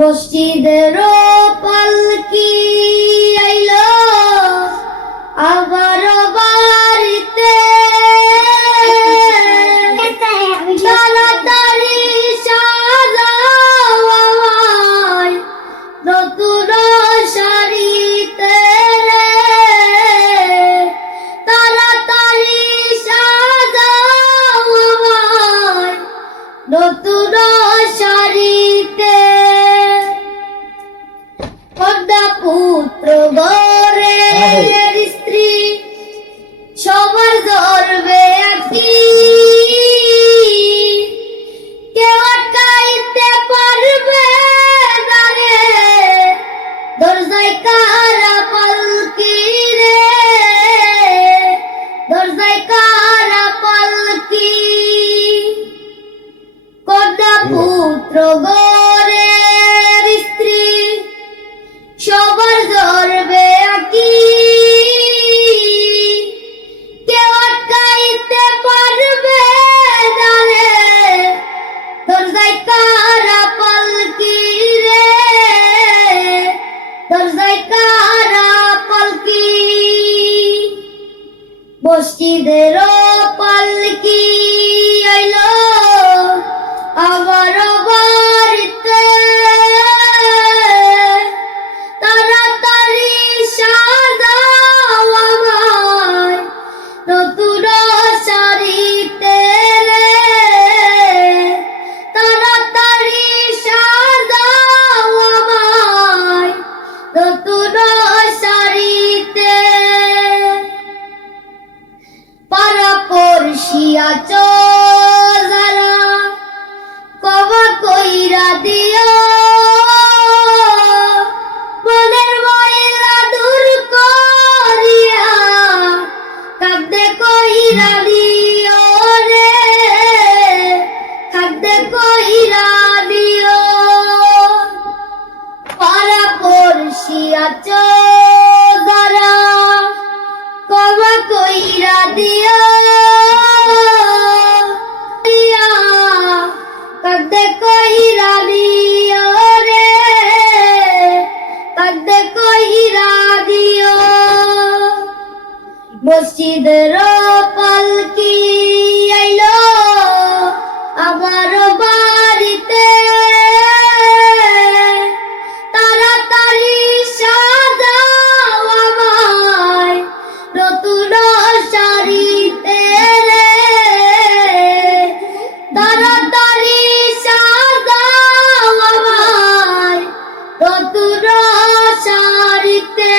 মসজিদের পালকি আইল আবার মসজিদেরও পালকি Navidad. মসজিদের পালকি আইলো? আমার বাড়িতে। তাড়াতাড়ি সাজাও আমায় নতুন শাড়িতে রে। তাড়াতাড়ি সাজাও আমায় নতুন শাড়িতে